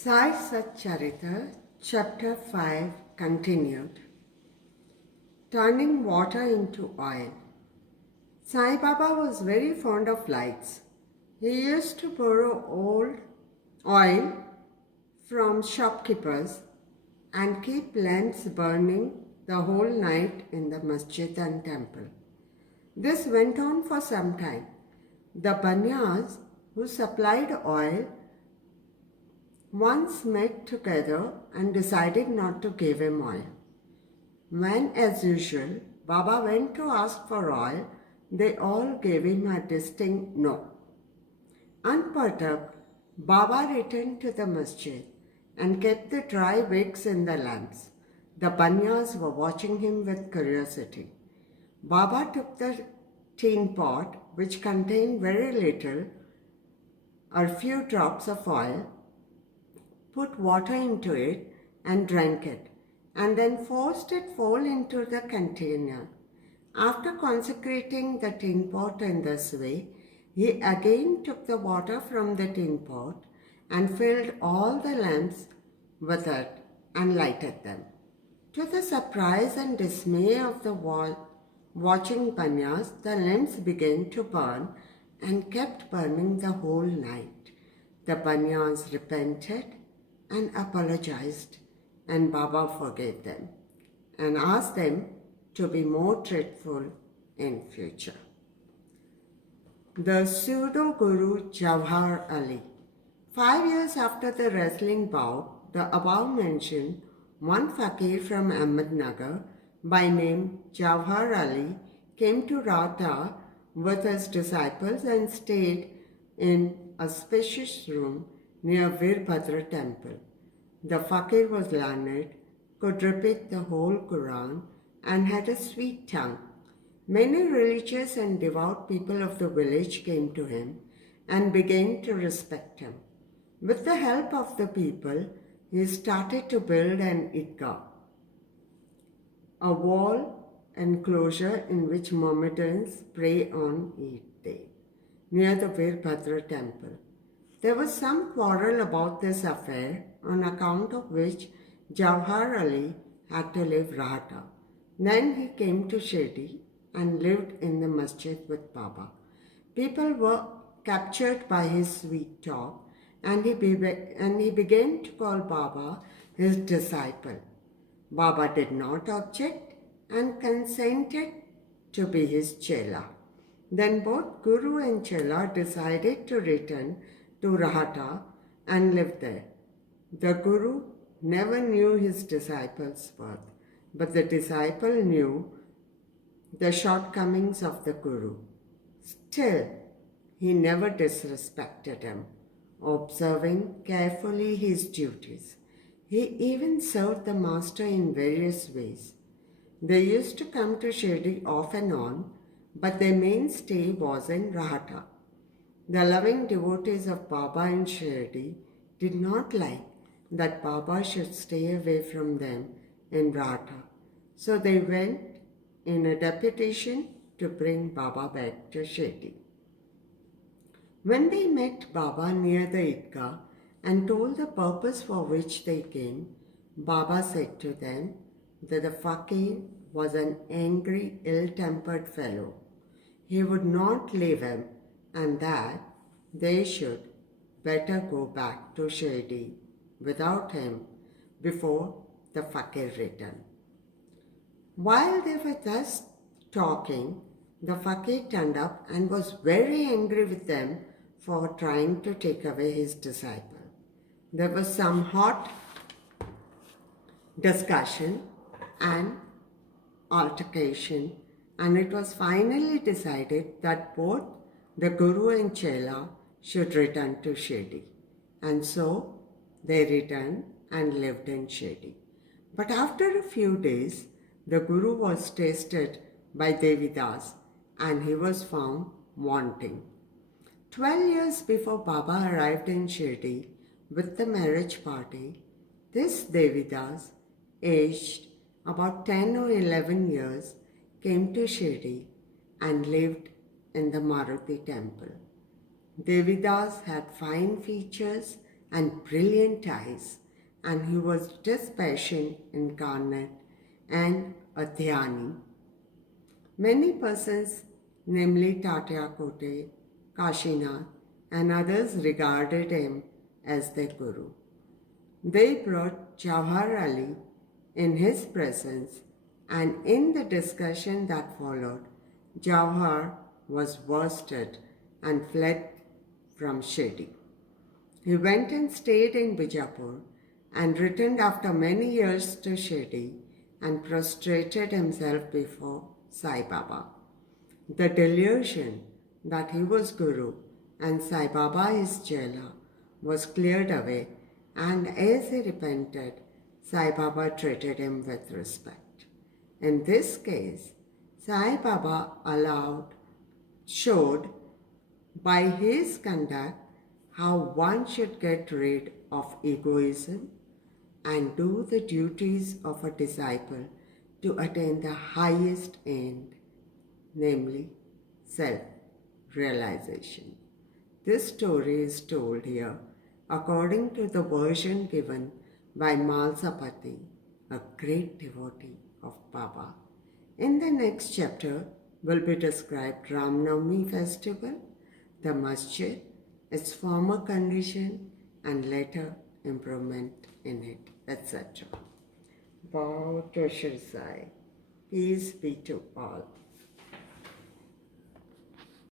Sai Satcharita Chapter 5 continued. Turning water into oil. Sai Baba was very fond of lights. He used to borrow old oil from shopkeepers and keep lamps burning the whole night in the masjid and temple. This went on for some time. The Banyas who supplied oil once met together and decided not to give him oil. When, as usual, Baba went to ask for oil, they all gave him a distinct no. Unperturbed, Baba returned to the masjid and kept the dry wicks in the lamps. The Banyas were watching him with curiosity. Baba took the tin pot, which contained very little, a few drops of oil, put water into it and drank it, and then forced it full into the container. After consecrating the tin pot in this way, he again took the water from the tin pot and filled all the lamps with it and lighted them. To the surprise and dismay of the watching Banyas, the lamps began to burn and kept burning the whole night. The Banyas repented and apologized, and Baba forgave them and asked them to be more truthful in future. The pseudo-guru Jawhar Ali. 5 years after the wrestling bout, the above-mentioned one fakir from Ahmednagar by name Jawhar Ali came to Rata with his disciples and stayed in a spacious room near Veerbhadra temple. The fakir was learned, could repeat the whole Quran, and had a sweet tongue. Many religious and devout people of the village came to him and began to respect him. With the help of the people, he started to build an idgah, a wall enclosure in which Mohammedans pray on Eid day, near the Veerbhadra temple. There was some quarrel about this affair, on account of which Jawhar Ali had to leave Rahata. Then he came to Shirdi and lived in the masjid with Baba. People were captured by his sweet talk, and he began to call Baba his disciple. Baba did not object and consented to be his chela. Then both Guru and chela decided to return to Rahata and live there. The Guru never knew his disciple's worth, but the disciple knew the shortcomings of the Guru. Still, he never disrespected him, observing carefully his duties. He even served the master in various ways. They used to come to Shirdi off and on, but their main stay was in Rahata. The loving devotees of Baba in Shirdi did not like that Baba should stay away from them in Rahata, so they went in a deputation to bring Baba back to Shirdi. When they met Baba near the Idgah and told the purpose for which they came, Baba said to them that the fakir was an angry, ill-tempered fellow. He would not leave him, and that they should better go back to Shirdi without him before the fakir returned. While they were thus talking, the fakir turned up and was very angry with them for trying to take away his disciple. There was some hot discussion and altercation, and it was finally decided that both the Guru and Chela should return to Shirdi. And so they returned and lived in Shirdi. But after a few days, the Guru was tasted by Devidas and he was found wanting. 12 years before Baba arrived in Shirdi with the marriage party, this Devidas, aged about 10 or 11 years, came to Shirdi and lived in the Maruti temple. Devidas had fine features and brilliant eyes, and he was dispassion incarnate and a dhyani. Many persons, namely Tatya Kote, Kashinath, and others regarded him as their guru. They brought Jawahar Ali in his presence, and in the discussion that followed, Jawahar was worsted and fled from Shirdi. He went and stayed in Bijapur and returned after many years to Shirdi and prostrated himself before Sai Baba. The delusion that he was Guru and Sai Baba his Chela was cleared away, and as he repented, Sai Baba treated him with respect. In this case, Sai Baba showed by his conduct how one should get rid of egoism and do the duties of a disciple to attain the highest end, namely self-realization. This story is told here according to the version given by Malsapati, a great devotee of Baba. In the next chapter will be described Ram Navami festival, the masjid, its former condition and later improvement in it, etc. Bow to Shri Sai. Peace be to all.